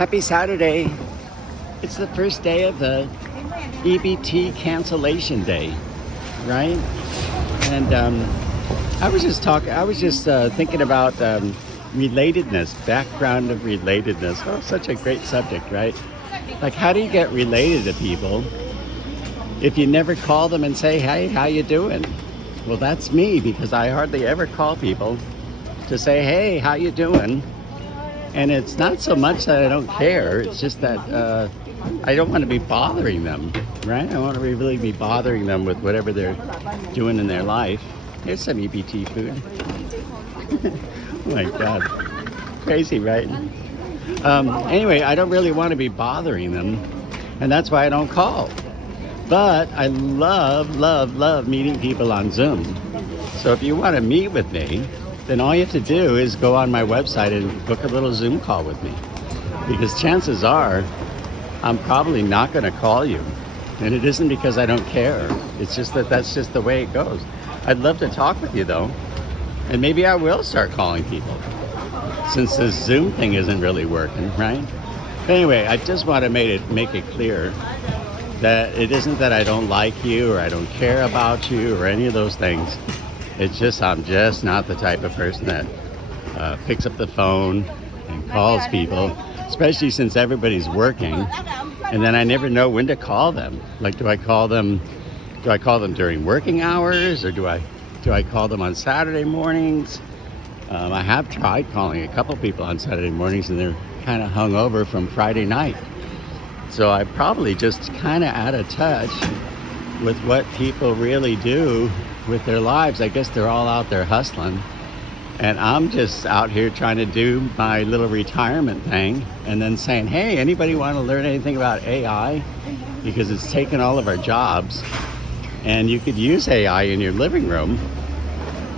Happy Saturday. It's the first day of the EBT cancellation day, right? And I was just thinking about relatedness, background of relatedness. Oh, such a great subject, right? Like, how do you get related to people if you never call them and say, hey, how you doing? Well, that's me, because I hardly ever call people to say, hey, how you doing? And it's not so much that I don't care, it's just that I don't want to be bothering them, right? I want to really be bothering them with whatever they're doing in their life. Here's some EBT food. Oh my God. Crazy, right? Anyway, I don't really want to be bothering them, and that's why I don't call. But I love meeting people on Zoom. So if you want to meet with me, then all you have to do is go on my website and book a little Zoom call with me. Because chances are, I'm probably not going to call you. And it isn't because I don't care. It's just that that's just the way it goes. I'd love to talk with you though. And maybe I will start calling people, since this Zoom thing isn't really working, right? But anyway, I just want to make it clear that it isn't that I don't like you or I don't care about you or any of those things. It's just I'm just not the type of person that picks up the phone and calls people, especially since everybody's working, and then I never know when to call them. Like, do I call them during working hours, or do I call them on Saturday mornings? I have tried calling a couple people on Saturday mornings, and they're kind of hungover from Friday night. So I'm probably just kind of out of touch with what people really do with their lives. I guess they're all out there hustling, and I'm just out here trying to do my little retirement thing, and then saying, hey, anybody want to learn anything about AI? Because it's taken all of our jobs, and you could use AI in your living room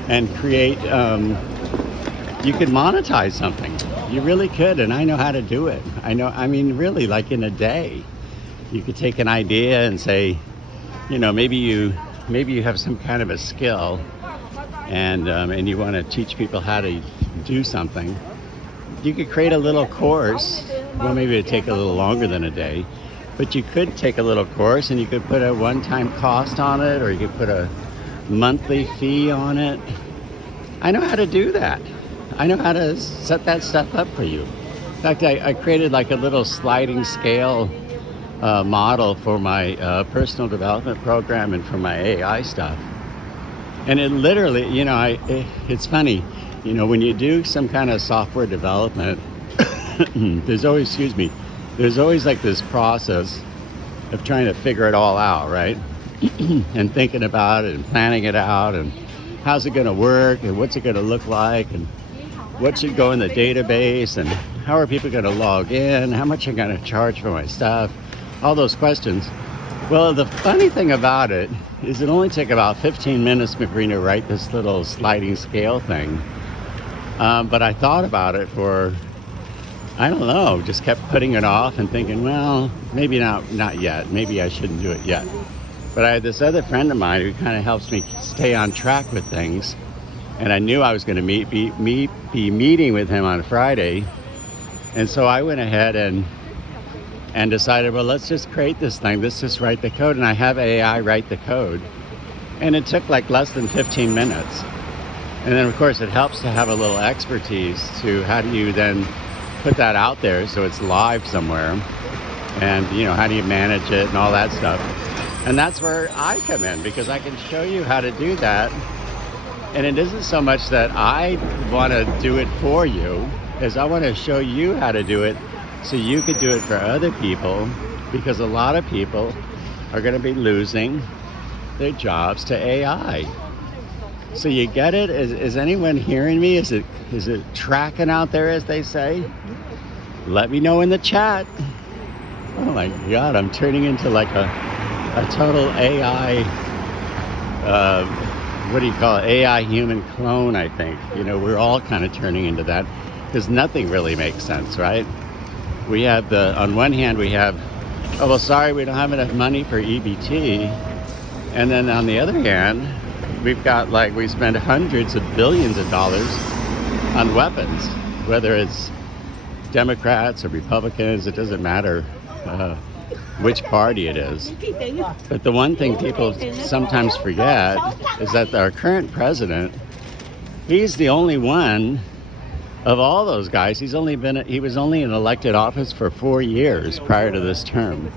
and create, you could monetize something. You really could, and I know how to do it. Really, like in a day, you could take an idea and say, maybe you have some kind of a skill, and you want to teach people how to do something. You could create a little course. Well, maybe it'd take a little longer than a day, but you could take a little course and you could put a one-time cost on it, or you could put a monthly fee on it. I know how to do that. I know how to set that stuff up for you. In fact, I created like a little sliding scale model for my personal development program and for my AI stuff. And it literally, it's funny, when you do some kind of software development, there's always like this process of trying to figure it all out, right? And thinking about it and planning it out, and how's it going to work, and what's it going to look like, and what should go in the database, and how are people going to log in, how much am I going to charge for my stuff, all those questions. Well, the funny thing about it is it only took about 15 minutes for me to write this little sliding scale thing. But I thought about it for, I don't know, just kept putting it off and thinking, well, maybe not yet. Maybe I shouldn't do it yet. But I had this other friend of mine who kind of helps me stay on track with things. And I knew I was going to be meeting with him on Friday. And so I went ahead and decided, well, let's just create this thing. Let's just write the code. And I have AI write the code. And it took like less than 15 minutes. And then, of course, it helps to have a little expertise to how do you then put that out there so it's live somewhere. And, how do you manage it and all that stuff. And that's where I come in, because I can show you how to do that. And it isn't so much that I want to do it for you, as I want to show you how to do it so you could do it for other people, because a lot of people are going to be losing their jobs to AI. So you get it? Is anyone hearing me? Is it tracking out there, as they say? Let me know in the chat. Oh my God, I'm turning into like a total AI, what do you call it? AI human clone, I think. We're all kind of turning into that, because nothing really makes sense, right? We have on one hand, we have, oh, well, sorry, we don't have enough money for EBT. And then on the other hand, we've got we spend hundreds of billions of dollars on weapons, whether it's Democrats or Republicans, it doesn't matter which party it is. But the one thing people sometimes forget is that our current president, he's the only one of all those guys. He was only in elected office for 4 years prior to this term,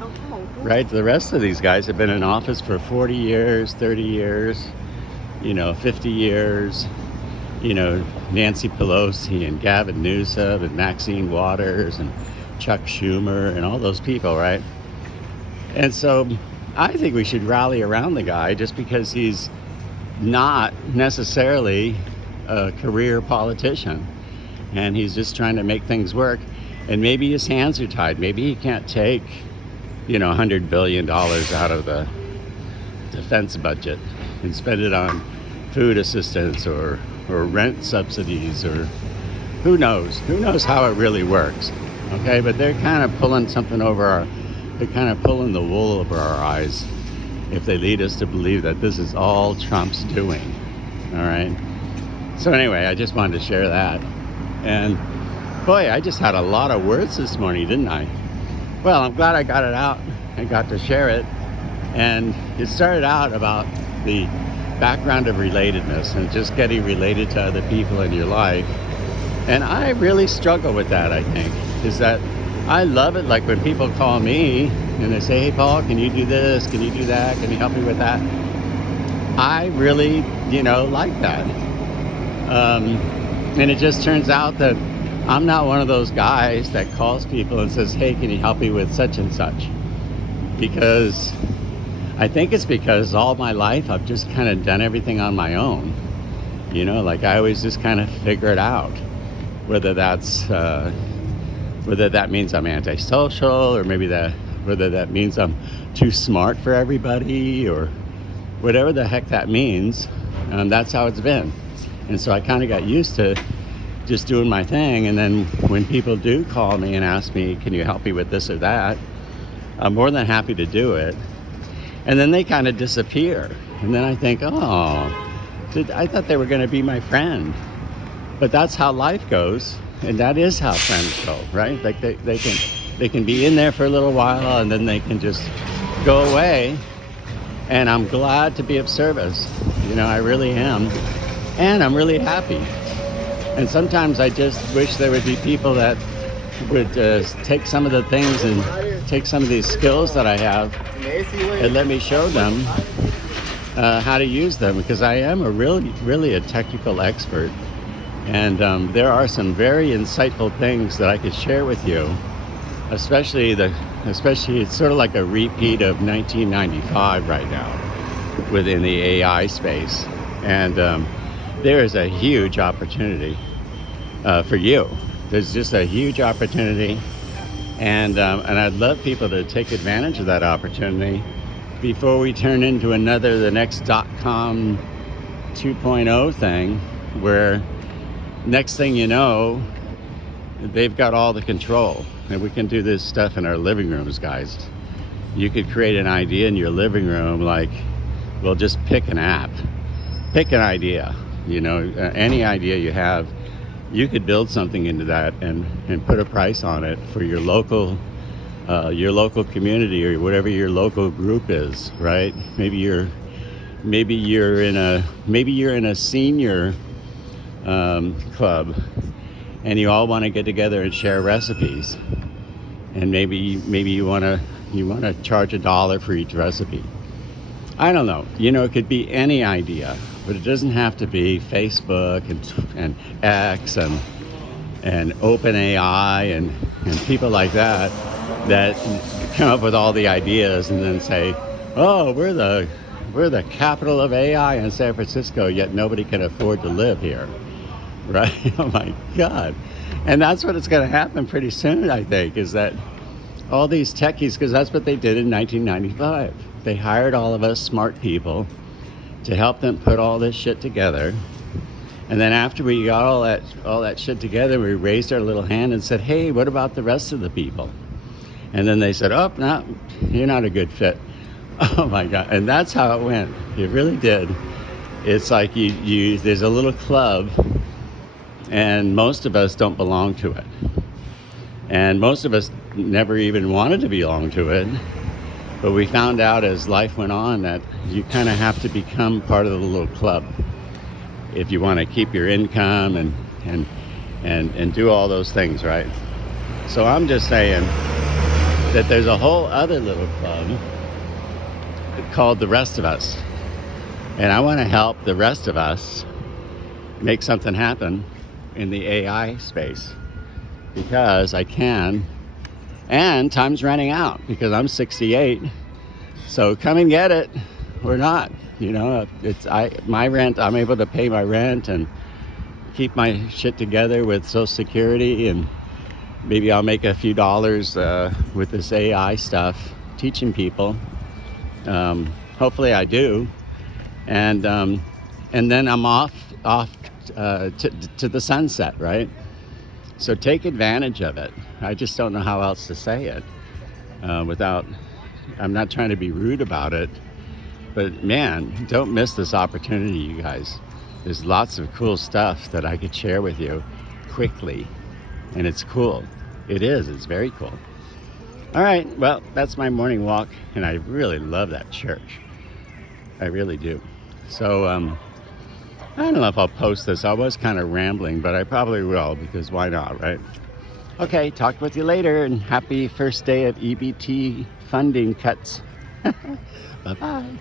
right? The rest of these guys have been in office for 40 years, 30 years, 50 years. Nancy Pelosi and Gavin Newsom and Maxine Waters and Chuck Schumer and all those people, right? And so I think we should rally around the guy just because he's not necessarily a career politician. And he's just trying to make things work. And maybe his hands are tied. Maybe he can't take, $100 billion out of the defense budget and spend it on food assistance or rent subsidies, or who knows? Who knows how it really works? Okay, but they're kind of pulling they're kind of pulling the wool over our eyes if they lead us to believe that this is all Trump's doing. All right. So anyway, I just wanted to share that. And boy, I just had a lot of words this morning, didn't I? Well, I'm glad I got it out and got to share it. And it started out about the background of relatedness and just getting related to other people in your life. And I really struggle with that, I think, is that I love it. Like when people call me and they say, hey, Paul, can you do this? Can you do that? Can you help me with that? I really, like that. And it just turns out that I'm not one of those guys that calls people and says, hey, can you help me with such and such? Because I think it's because all my life I've just kind of done everything on my own. Like I always just kind of figure it out. Whether that means I'm antisocial, or whether that means I'm too smart for everybody, or whatever the heck that means. That's how it's been. And so I kind of got used to just doing my thing. And then when people do call me and ask me, can you help me with this or that? I'm more than happy to do it. And then they kind of disappear. And then I think, I thought they were going to be my friend. But that's how life goes. And that is how friends go, right? Like they can be in there for a little while and then they can just go away. And I'm glad to be of service. I really am. And I'm really happy. And sometimes I just wish there would be people that would take some of the things and take some of these skills that I have and let me show them how to use them, because I am really a technical expert. And there are some very insightful things that I could share with you, especially it's sort of like a repeat of 1995 right now within the AI space. And there is a huge opportunity for you. There's just a huge opportunity, and I'd love people to take advantage of that opportunity before we turn into the next .com 2.0 thing, where next thing you know, they've got all the control, and we can do this stuff in our living rooms, guys. You could create an idea in your living room, like, well, just pick an app, pick an idea. Any idea you have, you could build something into that and put a price on it for your local community, or whatever your local group is, right? Maybe you're in a senior club, and you all want to get together and share recipes, and maybe you want to charge $1 for each recipe. I don't know. It could be any idea. But it doesn't have to be Facebook and X and OpenAI and people like that come up with all the ideas and then say, oh, we're the capital of AI in San Francisco, yet nobody can afford to live here, right? Oh my God. And that's what it's going to happen pretty soon, I think, is that all these techies, because that's what they did in 1995. They hired all of us smart people to help them put all this shit together. And then after we got all that shit together, we raised our little hand and said, hey, what about the rest of the people? And then they said, oh, no, you're not a good fit. Oh my God. And that's how it went. It really did. It's like there's a little club, and most of us don't belong to it. And most of us never even wanted to belong to it. But we found out as life went on that you kind of have to become part of the little club if you want to keep your income and do all those things, right? So I'm just saying that there's a whole other little club called the rest of us. And I want to help the rest of us make something happen in the AI space because I can. And time's running out because I'm 68. So come and get it or not. You know, my rent, I'm able to pay my rent and keep my shit together with Social Security, and maybe I'll make a few dollars with this AI stuff, teaching people. Hopefully I do. And then I'm off to the sunset, right? So take advantage of it. I just don't know how else to say it without, I'm not trying to be rude about it, but man, don't miss this opportunity, you guys. There's lots of cool stuff that I could share with you quickly, and it's cool. It is, it's very cool. All right, well, that's my morning walk, and I really love that church. I really do. So, I don't know if I'll post this. I was kind of rambling, but I probably will because why not, right? Okay, talk with you later, and happy first day of EBT funding cuts. Bye-bye.